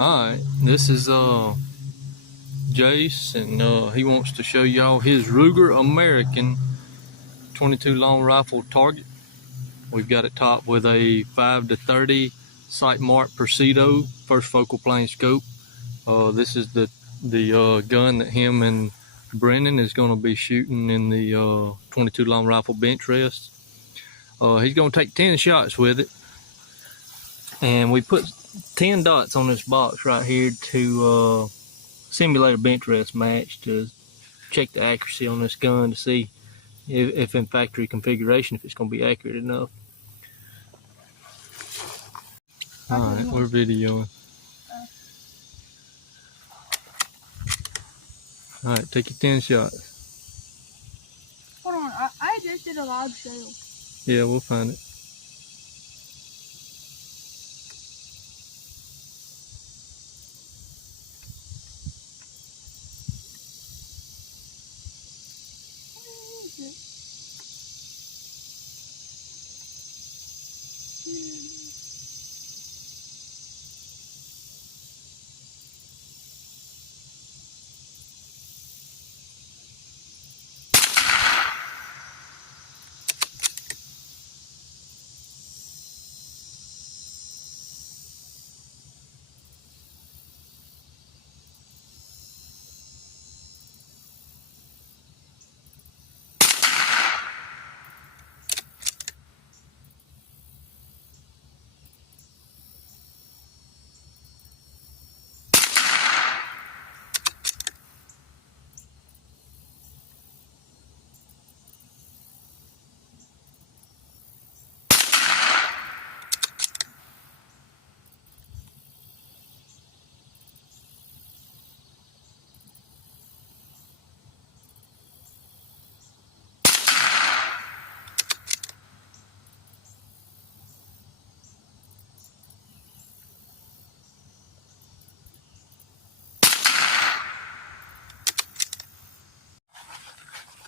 Alright, this is Jace, and he wants to show y'all his Ruger American 22 long rifle target. We've got it topped with a 5-30 Sightmark Preciado first focal plane scope. This is the gun that him and Brennan is going to be shooting in the 22 long rifle bench rest. He's going to take 10 shots with it, and we put 10 dots on this box right here to simulate a bench rest match, to check the accuracy on this gun to see if in factory configuration, if it's going to be accurate enough. Alright, we're videoing. Alright, take your 10 shots. Hold on, I just did a loud sale. Yeah, we'll find it.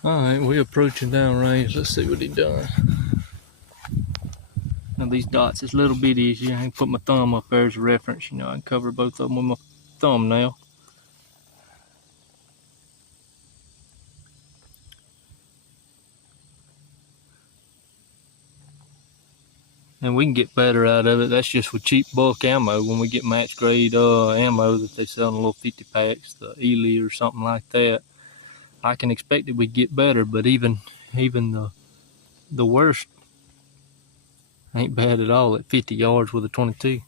Alright, we're approaching downrange. Let's see what he done. Now these dots is little bitties. I can put my thumb up there as a reference. You know, I can cover both of them with my thumbnail. And we can get better out of it. That's just with cheap bulk ammo. When we get match grade ammo that they sell in the little 50 packs, the Ely or something like that, I can expect that we get better. But even the worst ain't bad at all at 50 yards with a 22.